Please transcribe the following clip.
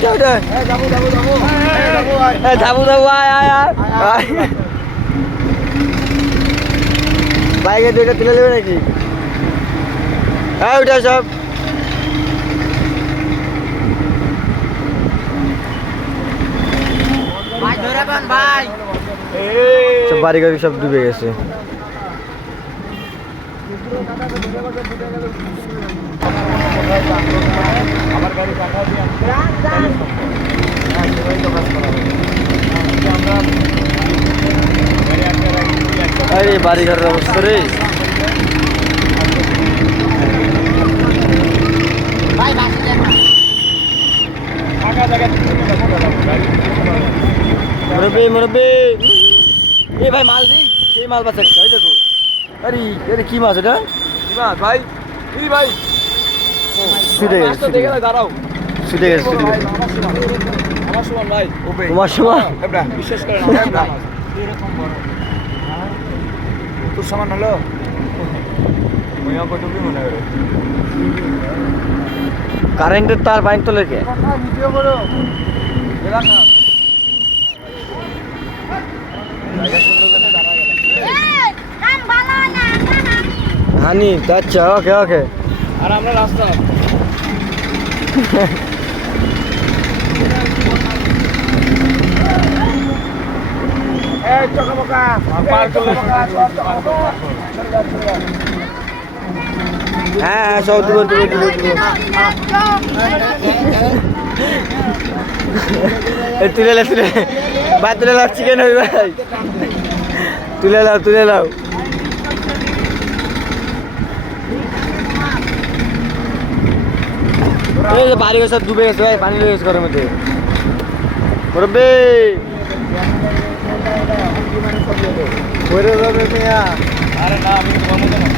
উঠে উঠে যাবো যাবো আয় আয় আয় বাইকে দুইটা তুলে দেবে নাকি? হ্যাঁ উঠে সব সব বাড়ি গাড়ি সব ডুবে গেছে। আরে বাড়ি ঘরের অবস্থা রে। মুরব্বী মুরব্বী এ ভাই মাল দিই সেই মাল বাচ্চা ওই দেখো। আরে আরে কি মাছ এটা? কি মাছ ভাই? কি ভাই? ছুটে গেছে দাঁড়াও। ছুটে গেছে ছুটে গেছে। আমার সমান ভাই। তোমার সময় বিশেষ করে না এরকম বড়। তোর সমান হলো? মুইও কটুকি মনে করে। কারেন্টের তার বাইক তোলে কে? ভিডিও করো। এলাকা হানি আচ্ছা ওকে ওকে। আর আমরা রাস্তা হ্যাঁ সব দিব দিব দিব দিব। তুলে লা তুলে ভাই তুলে লাও চিকেন হই ভাই তুলে লাও তুলে লাও। এই যে বাড়ি সব ডুবে গেছে ভাই পানি লেগে গেছে ঘরের মধ্যে। মুরব্বী আরে না আমি তোমার মতো না।